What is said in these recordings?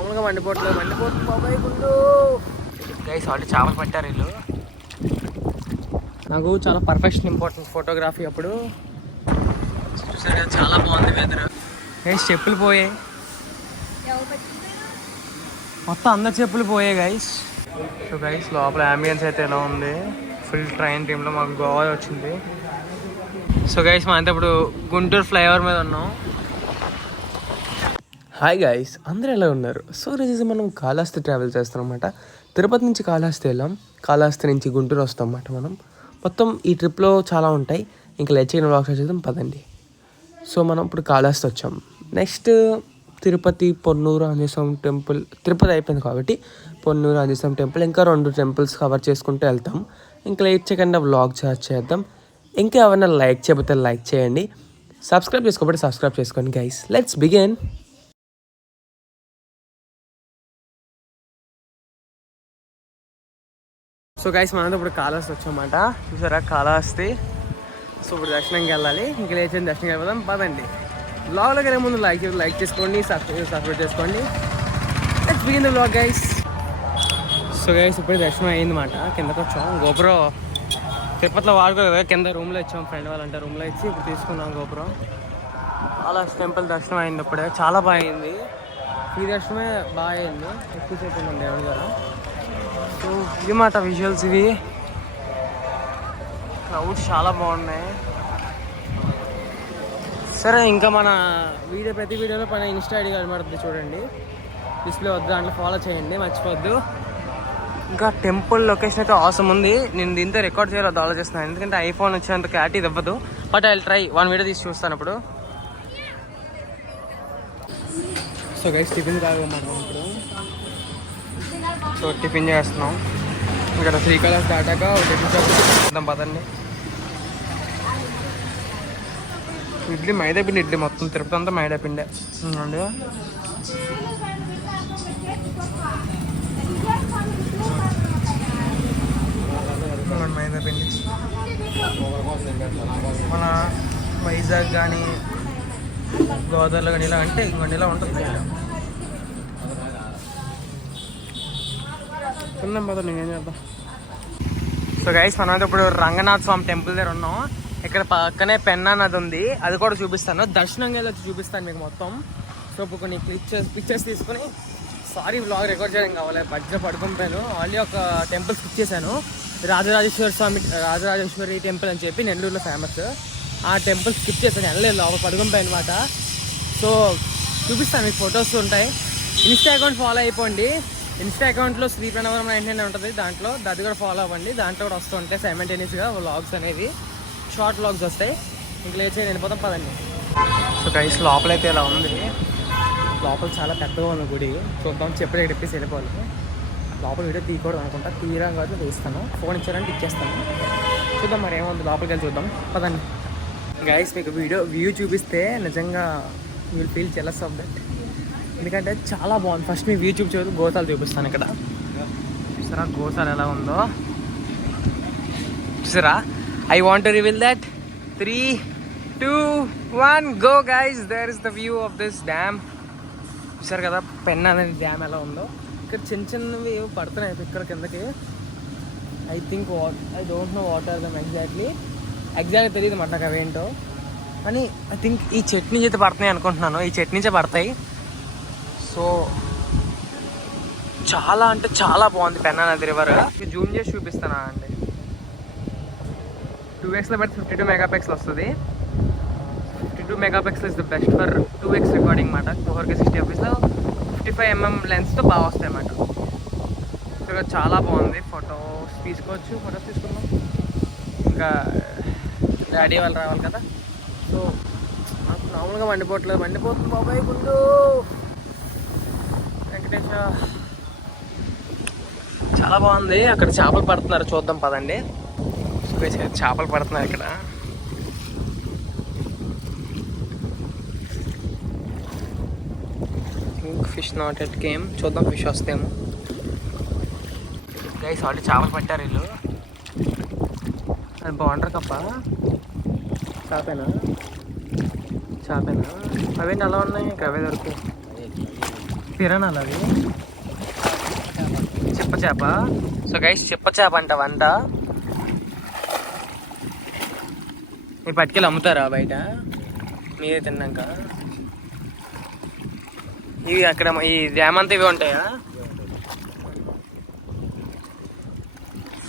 మామూలుగా మండిపోతుంది బాబాయ్ గుండు. గైస్ ఆల్రెడీ చేపలు పట్టారు వీళ్ళు. నాకు చాలా పర్ఫెక్షన్ ఇంపార్టెంట్ ఫోటోగ్రఫీ అప్పుడు. చూసారు కదా చాలా బాగుంది వెదర్. గైస్ చెప్పులు పోయాయి, మొత్తం అందరు చెప్పులు పోయాయి గైస్. సో గైస్ లోపల అంబియన్స్ అయితే ఎలా ఉంది. ఫుల్ ట్రైన్ టీంలో మాకు గోవా వచ్చింది. సో గైస్ మా అంతా ఇప్పుడు గుంటూరు ఫ్లైఓవర్ మీద ఉన్నాం. హాయ్ గైస్, అందరూ ఎలా ఉన్నారు? సో రోజు మనం కాళహస్తి ట్రావెల్ చేస్తాం అనమాట. తిరుపతి నుంచి కాళహస్తి వెళ్ళాం, కాళహస్తి నుంచి గుంటూరు వస్తాం అన్నమాట. మనం మొత్తం ఈ ట్రిప్లో చాలా ఉంటాయి. ఇంకా లెచ్చిన వ్లాగ్స్ చేద్దాం పదండి. సో మనం ఇప్పుడు కాళహస్తి వచ్చాం. నెక్స్ట్ తిరుపతి పొన్నూరు ఆంజనేయ స్వామి టెంపుల్. తిరుపతి అయిపోయింది కాబట్టి పొన్నూరు ఆంజనేయ స్వామి టెంపుల్, ఇంకా 2 టెంపుల్స్ కవర్ చేసుకుంటూ వెళ్తాం. ఇంకా లేట్ చేయకుండా వ్లాగ్ చేద్దాం. ఇంకా ఎవరైనా లైక్ చేయకపోతే లైక్ చేయండి, సబ్స్క్రైబ్ చేసుకోకపోతే సబ్స్క్రైబ్ చేసుకోండి guys. Let's begin. So guys మనం ఇప్పుడు కాళహస్తి వచ్చామన్నమాట. చూసారా కాళహస్తి. సో ఇప్పుడు దర్శనంకి వెళ్ళాలి. ఇంకా లేచిన దర్శనంకి వెళ్ళిపోదాం పదండి. వ్లాగ్లోకి వెళ్ళే ముందు లైక్ చేసుకోండి, సబ్స్క్రైబ్ చేసుకోండి. Let's begin the vlog guys. So guys ఇప్పుడు దర్శనం అయిందన్నమాట. కిందకి వచ్చాం. గోపురం తిరుపతిలో వాడుకోలేదు కదా, కింద రూమ్లో ఇచ్చాం. ఫ్రెండ్ వాళ్ళంటే రూమ్లో ఇచ్చి ఇప్పుడు తీసుకున్నాం గోపురం. కాళహస్తి టెంపుల్ దర్శనం అయింది అప్పుడే, చాలా బాగా అయింది. ఈ దర్శనమే బాగా అయింది, ఎక్కువసేపు ఉంది దేవుని ద్వారా. సో ఇది మాట విజువల్స్. ఇవి క్రౌడ్స్ చాలా బాగున్నాయి. సరే ఇంకా మన ప్రతి వీడియోలో పైన ఇన్స్టా ఐడి కనబడుతుంది చూడండి, డిస్ప్లే వద్దు, దాంట్లో ఫాలో చేయండి మర్చిపోద్దు. ఇంకా టెంపుల్ లొకేషన్ అయితే అవసరం ఉంది. నేను దీంతో రికార్డ్ చేయాలి ఆలోచిస్తున్నాను, ఎందుకంటే ఐఫోన్ వచ్చేంత క్లారిటీ ఇవ్వదు. But I will try 1 video తీసి చూస్తాను ఇప్పుడు. సో గైస్ టిఫిన్ తాగమాట ఇప్పుడు. సో టిఫిన్ చేస్తున్నాం. ఇక్కడ శ్రీకాళహస్తి దాటాక టిఫిన్ చేద్దాం పదండి. ఇడ్లీ మైదా పిండి, ఇడ్లీ మొత్తం తిరుపతి అంతా మైదా పిండే అండి. మైదా పిండి మన వైజాగ్ కానీ గోదావరిలో కానీ ఇలా అంటే ఇంకొండి ఇలా ఉంటుంది. తిన్నాం పద, నేనేం చేద్దాం. సో గైస్ మనం ఇప్పుడు రంగనాథ స్వామి టెంపుల్ దగ్గర ఉన్నాం. ఇక్కడ పక్కనే పెన్నా నది ఉంది, అది కూడా చూపిస్తాను. దర్శనం వెళ్ళి చూపిస్తాను మీకు మొత్తం. సో ఇప్పుడు కొన్ని పిక్చర్స్ తీసుకుని, సారీ వ్లాగ్ రికార్డ్ చేయడం కావాలి, బడ్జెట్ పడుకుంటాను. ఆల్రెడీ ఒక టెంపుల్ స్కిప్ చేశాను, రాజరాజేశ్వరి టెంపుల్ అని చెప్పి నెల్లూరులో ఫేమస్. ఆ టెంపుల్ స్కిప్ చేశాను, వెళ్ళలేదు, లోపల పడుకుంటాయి అనమాట. సో చూపిస్తాను మీకు, ఫొటోస్ ఉంటాయి. ఇన్స్టా అకౌంట్ ఫాలో అయిపోండి. ఇన్స్టా అకౌంట్లో శ్రీ ప్రణవరం 99 ఉంటుంది, దాంట్లో అది కూడా ఫాలో అవ్వండి. దాంట్లో కూడా వస్తూ ఉంటాయి సైమల్టేనియస్గా వ్లాగ్స్ అనేవి, షార్ట్ వ్లాగ్స్ వస్తాయి. ఇంక లేచి వెళ్ళిపోతాం పదండి. సో గైస్ లోపలైతే ఇలా ఉంది. లోపల చాలా పెద్దగా ఉంది గుడి. చూద్దాం, చెప్పి చెప్పేసి వెళ్ళిపోవాలి. లోపల వీడియో తీయకూడదు అనుకుంటా, తీయరా కాబట్టి తీస్తాను. ఫోన్ ఇచ్చారంటే ఇచ్చేస్తాను. చూద్దాం మరి ఏముంది, లోపలికి వెళ్ళి చూద్దాం పదండి. గైస్ మీకు వ్యూ చూపిస్తే నిజంగా you will feel jealous of that, ఎందుకంటే చాలా బాగుంది. ఫస్ట్ మీ వ్యూ చూపించదు, గోశాల చూపిస్తాను. ఇక్కడ చూసారా గోశాల ఎలా ఉందో చూసారా. I want to reveal that. 3, 2, 1 go guys. There is the view of this dam. చూసారు కదా పెన్నా అనే డ్యామ్ ఎలా ఉందో. ఇక్కడ చిన్నవి పడుతున్నాయి ఇక్కడ కిందకి. I think I don't know what are them ఎగ్జాక్ట్గా తెలియదు మాట నాకు అవేంటో, కానీ ఐ థింక్ ఈ చెట్టు నుంచి అయితే పడుతున్నాయి అనుకుంటున్నాను. ఈ చెట్టు నుంచే పడతాయి. సో చాలా అంటే చాలా బాగుంది పెన్నా నది రివర్. జూమ్ చేసి చూపిస్తానా అండి. 2xలో పెడితే 52 మెగాపిక్సెల్ వస్తుంది. 52 megapixel is the best for 2x recording మాట. 4K 60 fps 55mm లెన్స్తో బాగా వస్తాయి అన్నమాట. సో చాలా బాగుంది. ఫొటోస్ తీసుకున్నాం. ఇంకా డాడీ వాళ్ళు రావాలి కదా. సో నాకు మామూలుగా మండిపోతుంది బాబాయ్ గుండు. వెంకటేశ చాలా బాగుంది. అక్కడ చేపలు పడుతున్నారు, చూద్దాం పదండి. చేపలు పడుతున్నారు ఇక్కడ. ఫిష్ నాట్ ఎట్ గేమ్, చూద్దాం ఫిష్ వస్తేమో. గైస్ ఆల్రెడీ చేపలు పట్టారు వీళ్ళు. అది బాగుంటారు కప్ప చేపేనా అవేంటి అలా ఉన్నాయి. ఇంకా అవే దొరుకుతాయి. తిరణాలు అవి చెప్ప చేప. సో గైస్ చెప్ప చేప అంట వంట. మీరు పట్టుకెళ్ళి అమ్ముతారా బయట మీరే తిన్నాక? ఇవి అక్కడ ఈ డ్యామ్ ఇవి ఉంటాయా?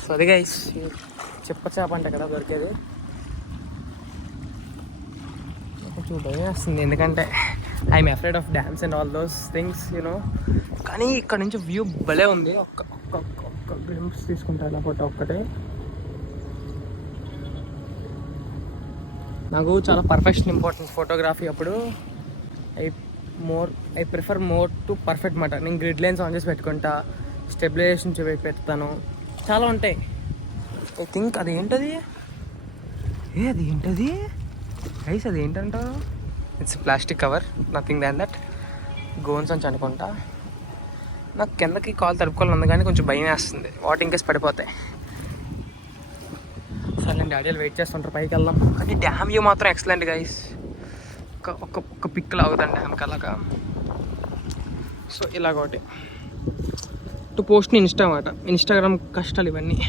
సో అది గైస్ చెప్ప చేప అంట కదా దొరికేది. కొంచెం భయం వేస్తుంది ఎందుకంటే I'm afraid of dams and all those things you know. కానీ ఇక్కడ నుంచి వ్యూ భలే ఉంది. ఒక్క గ్లింప్స్ తీసుకుంటా ఇలా ఫోటో ఒక్కటే. నాకు చాలా పర్ఫెక్షన్ ఇంపార్టెంట్ ఫోటోగ్రఫీ అప్పుడు. I prefer more to perfect మాట. నేను గ్రిడ్ లైన్స్ ఆన్ చేసి పెట్టుకుంటా, స్టెబిలైజేషన్ పెడతాను, చాలా ఉంటాయి. ఐ థింక్ అదేంటది, అదేంటది గైస్, అదేంటంట? It's plastic cover, nothing than that. గోన్స్ అని అనుకుంటా. నాకు కిందకి కాల్ తడుపుకోవాలి ఉంది కానీ కొంచెం భయం వేస్తుంది, వాటర్ ఇంకేసి పడిపోతాయి. సరే డాడీలు వెయిట్ చేస్తుంటారు, పైకి వెళ్దాం. కానీ డ్యామ్ వ్యూ మాత్రం ఎక్సలెంట్ గైస్. ఒక్క పిక్ లాగుతాను డ్యామ్కి అలాగా. సో ఇలాగొకటి టు పోస్ట్ ఇన్స్టా అన్నమాట. ఇన్స్టాగ్రామ్ కష్టాలు ఇవన్నీ.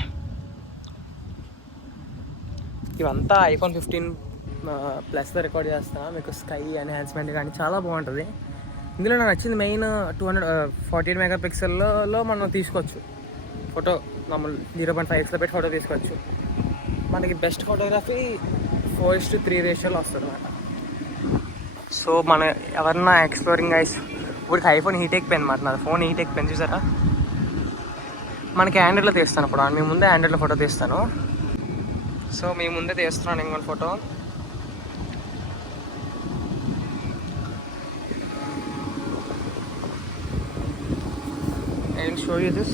ఇవంతా iPhone 15 ప్లస్లో రికార్డ్ చేస్తాను. మీకు స్కై ఎన్హాన్స్మెంట్ కానీ చాలా బాగుంటుంది. ఇందులో నాకు నచ్చింది మెయిన్ 248 మెగాపిక్సెల్లో మనం తీసుకోవచ్చు ఫోటో. మామూలు 0.5xలో పెట్టి ఫోటో తీసుకోవచ్చు. మనకి బెస్ట్ ఫోటోగ్రఫీ 4:3 రేషియోలో వస్తుంది అన్నమాట. సో మన ఎవరన్నా ఎక్స్ప్లోరింగ్ ఐస్ ఇప్పుడు ఐఫోన్ హీట్ ఎక్కిపోయింది అన్నమాట. నాది ఫోన్ హీట్ ఎక్కిపోయింది చూసారా. మనకి ఆండ్రాయిడ్లో తీస్తాను ఇప్పుడు. మీ ముందే ఆండ్రాయిడ్లో ఫోటో తీస్తాను. సో మీ ముందే తీస్తున్నాను ఇంకొక photo. I will show you this.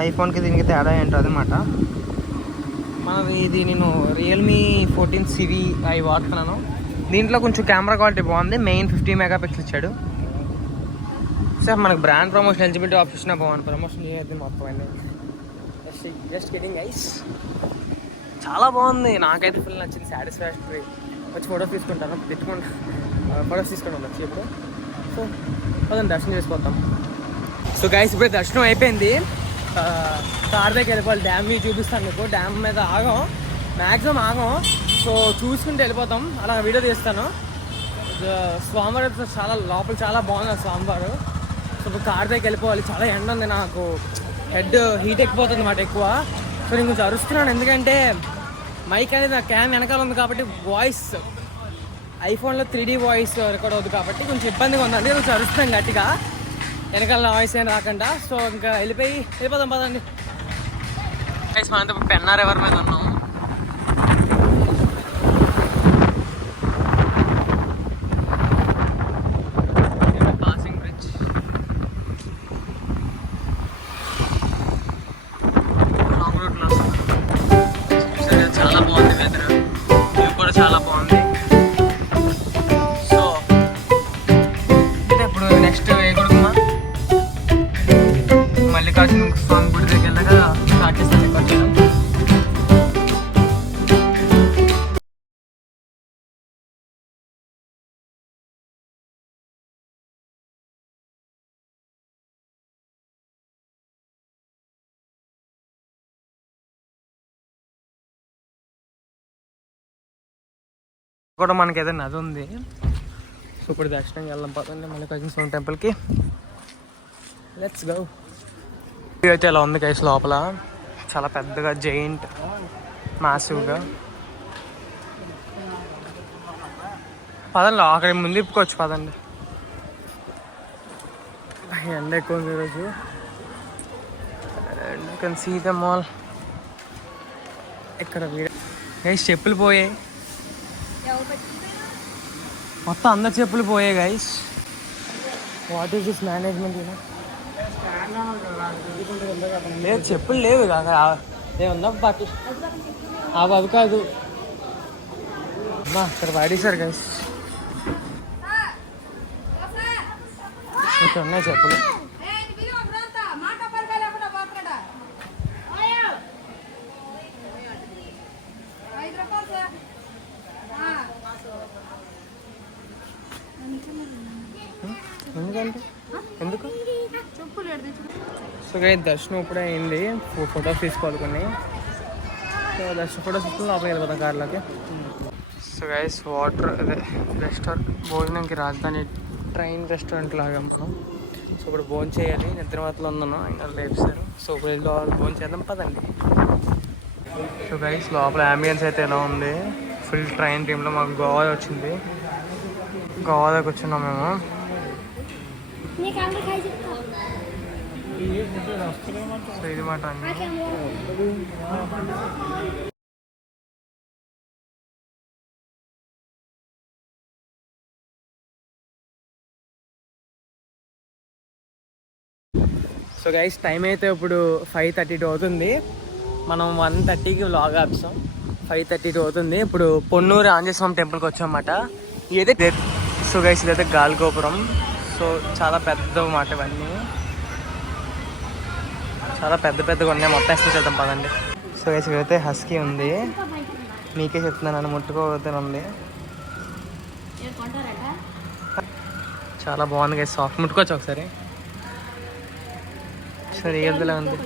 ఐఫోన్కి దీనికి తేడా ఏంటో అదనమాట. మనది ఇది నేను రియల్మీ 14CV అవి వాడుతున్నాను. దీంట్లో కొంచెం కెమెరా క్వాలిటీ బాగుంది. మెయిన్ 50 మెగాపిక్సెల్ ఇచ్చాడు. సార్ మనకు బ్రాండ్ ప్రమోషన్ ఎలిజిబిలిటీ ఆప్షన్ బాగుంది. ప్రమోషన్ చేయద్దు మొత్తం అండి. Just kidding guys. చాలా బాగుంది, నాకైతే ఫుల్ నచ్చింది. సాటిస్ఫాక్టరీ. వచ్చి ఫొటోస్ తీసుకుంటాను, ఫొటోస్ తీసుకుంటాను వచ్చి ఇప్పుడు. సో అదే దర్శనం చేసుకుంటాం. సో గైస్ ఇప్పుడే దర్శనం అయిపోయింది. కార్ దగ్గర వెళ్ళిపోవాలి. డ్యామ్ వ్యూ చూపిస్తాను మీకు. డ్యామ్ మీద ఆగం, మ్యాక్సిమం ఆగం. సో చూసుకుంటూ వెళ్ళిపోతాం. అలా వీడియో తీస్తాను. స్వామివారు చాలా లోపల చాలా బాగుంది స్వామివారు. సో ఇప్పుడు కార్ దగ్గర వెళ్ళిపోవాలి. చాలా ఎండ ఉంది, నాకు హెడ్ హీట్ ఎక్కిపోతుంది అన్నమాట ఎక్కువ. సో నేను కొంచెం అరుస్తున్నాను ఎందుకంటే మైక్ అనేది నా క్యామ్ వెనకాల ఉంది కాబట్టి వాయిస్ ఐఫోన్లో 3D వాయిస్ రికార్డ్ అవుతుంది కాబట్టి కొంచెం ఇబ్బందిగా ఉందండి. కొంచెం అరుస్తున్నాం గట్టిగా, వెనకాల వాయిస్ ఏం రాకుండా. సో ఇంకా వెళ్ళిపోదాం పదండి. మనంతా పెన్నార్ ఎవరి మీద ఉన్నాం. Passing bridge. లాంగ్ రూట్లో చాలా బాగుంది వెదర్, వ్యూ కూడా చాలా బాగుంది. సో అయితే ఇప్పుడు నెక్స్ట్ ఏ గుడికమ్మా? మల్లికార్జున స్వామి గుడి దగ్గర వెళ్ళగా స్టార్ట్ చేస్తాను రికార్డ్ చేయడం. కూడా మనకి ఏదో నది ఉంది. సో ఇప్పుడు దర్శనంకి వెళ్దాం పదండి మల్లికార్జున స్వామి టెంపుల్కి. Let's go. అయితే ఇలా ఉంది గైస్ లోపల, చాలా పెద్దగా జైంట్ మాసివ్గా. పదండి అక్కడ ముందు ఇప్పుకోవచ్చు పదండి. ఎండ ఎక్కువ ఉంది ఈరోజు. And you can see them all. ఇక్కడ గైస్ చెప్పులు పోయాయి మొత్తం, అందరు చెప్పులు పోయాయి guys. What is this management? లేదు చెప్పులు లేవు ఏముందా పార్టీ అవి కాదు అమ్మా. ఇక్కడ వాడేశారు గైస్, ఇక్కడ ఉన్నాయి చెప్పులు. ఎందుకంటే ఎందుకు? సో గైస్ దర్శనం ఇప్పుడే అయింది. ఫొటోస్ తీసుకోవాలి కొన్ని. సో దర్శనం ఫొటోస్ తీసుకుని లోపలికి వెళ్ళిపోతాం కార్లోకి. సో గైస్ వాటర్ అదే రెస్టారెంట్ భోజనంకి రాజధాని ట్రైన్ రెస్టారెంట్ లాగా మనం. సో ఇప్పుడు భోజనం చేయాలి. నిద్రమాతలో ఉన్నాను, ఇంకా లేపుస్తారు. సో ఇప్పుడు వెళ్ళి భోజనం చేద్దాం పదండి. సో గైస్ లోపల అంబియన్స్ అయితే ఎలా ఉంది. ఫుల్ ట్రైన్ టీంలో మాకు గోవా వచ్చింది. గోవా దగ్గర వచ్చిన్నాం మేము. సో ఇది మాట సో గైస్ టైం అయితే ఇప్పుడు 5:32 అవుతుంది. మనం 1:30కి వ్లాగ్ ఆపుతాం. 5:32 అవుతుంది. ఇప్పుడు పొన్నూరు ఆంజనేయ స్వామి టెంపుల్కి వచ్చామన్నమాట. ఇదైతే సో గైస్ ఇదైతే గాలి గోపురం. సో చాలా పెద్ద మాట ఇవన్నీ, చాలా పెద్దగా ఉన్నాయి. మొత్తం ఎక్స్ప్రెస్ చేద్దాం పదండి. సో గైస్ ఇదైతే హస్కీ ఉంది. మీకే చెప్తున్నాను, నన్ను ముట్టుకోవద్దని ఉంది. చాలా బాగుంది గైస్. సాఫ్ట్ ముట్టుకోవచ్చు ఒకసారి. సరే ఏదిలా ఉంది.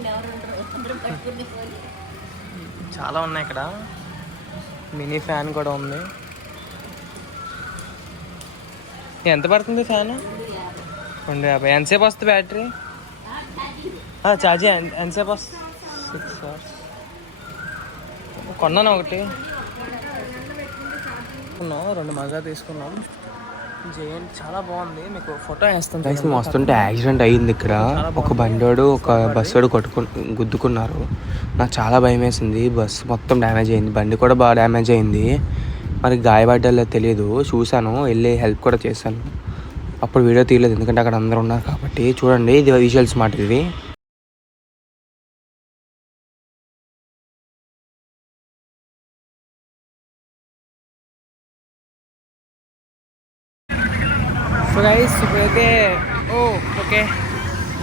చాలా ఉన్నాయి ఇక్కడ. మినీ ఫ్యాన్ కూడా ఉంది. ఎంత పడుతుంది ఫ్యాన్? 250. ఎంతసేపు వస్తుంది బ్యాటరీ? ఛార్జీ ఎంతసేపు వస్తుంది? 6 hours. కొన్నాను ఒకటి, 2 మజా తీసుకున్నాం. చాలా బాగుంది. మీకు ఫోటో వేస్తాను. వస్తుంటే యాక్సిడెంట్ అయ్యింది ఇక్కడ. ఒక బండోడు ఒక బస్సోడు గుద్దుకున్నారు. నాకు చాలా భయం వేసింది. బస్సు మొత్తం డ్యామేజ్ అయింది, బండి కూడా బాగా డ్యామేజ్ అయింది. మరి గాయపడ్డాలో తెలియదు. చూశాను, వెళ్ళి హెల్ప్ కూడా చేశాను. అప్పుడు వీడియో తీయలేదు ఎందుకంటే అక్కడ అందరూ ఉన్నారు కాబట్టి. చూడండి ఇది విజువల్స్ మాట ఇది. సో గైస్ ఇప్పుడైతే ఓకే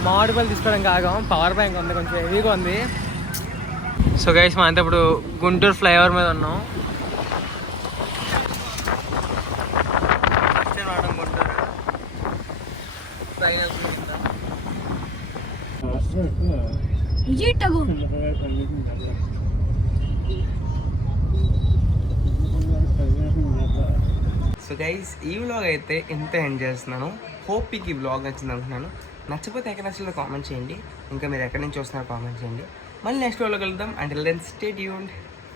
మామిడి పళ్ళు తీసుకోవడానికి ఆగాం. పవర్ బ్యాంక్ ఉంది, కొంచెం హెవీగా ఉంది. సో గైస్ మనం అంతా ఇప్పుడు గుంటూరు ఫ్లైఓవర్ మీద ఉన్నాం. సో గైస్ ఈ వ్లాగ్ అయితే ఎంత ఎంజాయ్ చేస్తున్నాను. హోప్ మీకు ఈ వ్లాగ్ నచ్చింది అనుకున్నాను. నచ్చకపోతే ఎక్కడ నచ్చిందో కామెంట్ చేయండి. ఇంకా మీరు ఎక్కడి నుంచి వస్తున్నారో కామెంట్ చేయండి. మళ్ళీ నెక్స్ట్ వ్లాగ్లో కలుద్దాం. Until then stay tuned.